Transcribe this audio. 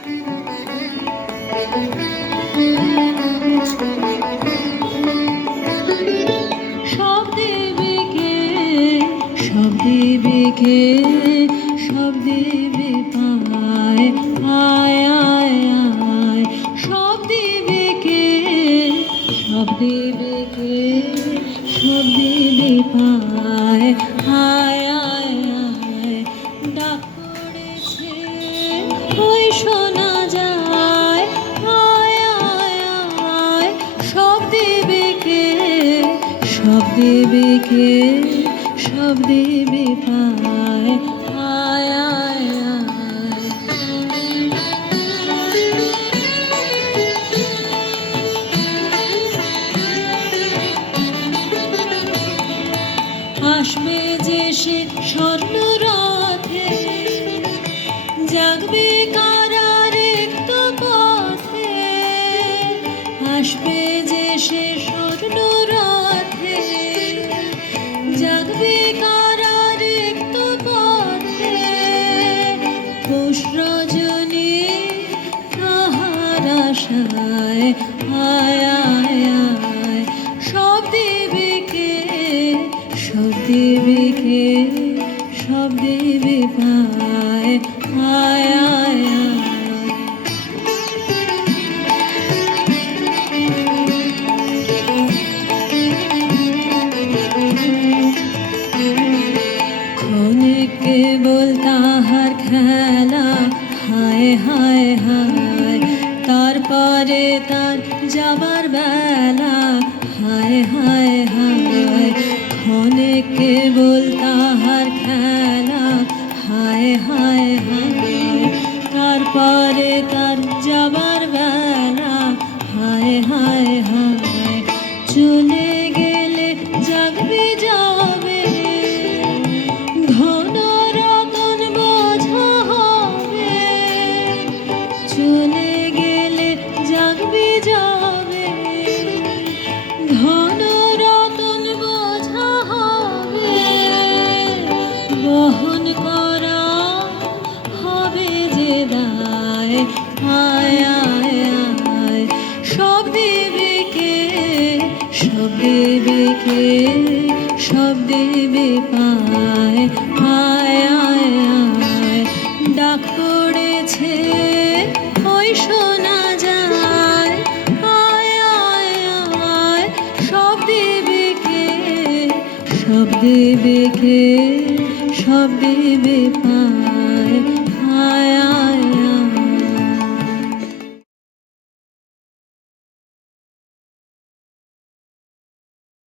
সব দেবে কে, সব দেবে কে, সব দেবে পায়, আয় আয় আয়। সব দেবে কে, সব দেবে কে, সব দেবে পায়, আয় আয় আয়। ডাক পড়েছে ওই শোনা যায়, আয় আয় আয়। সব দেবে কে, সব দেবে কে, সব দেবে পায়, আয় আয় আয়। আসবে যে সে স্বর্ণ রথে, জাগবে কারার একটু পথে। আসবে যে সে স্বর্ণ রথে, জাগবে কারার একটু পথে। পৌষ রজনী তাহার আশায়, আয় আয় আয়। সব দেবে কে, সব দেবে কে, সব দেবে পায়, আয় আয় আয়। ক্ষণে কেবল তাহার খেলা, হায় হায় হায়। তারপরে তার যাবার বেলা, হায় হায় হায়। ক্ষণে কেবল তাহার খেলা, হায় হায় হায়। তারপরে তার যাবার বেলা, হায় হায় হায়। চলে গেলে জাগবে যাবে, ধন রতন বোঝা হবে। চলে গেলে জাগবে যাবে, ধন রতন বোঝা হবে। বহন করা হবে যে দায়, আয় আয় আয়। সব দেবে কে, সব দেবে কে, সব দেবে পায়, আয় আয় আয়। ডাক পড়েছে ওই শোনা যায়, আয় আয় আয়। সব দেবে কে, সব দেবে কে, সব দেবে পায়।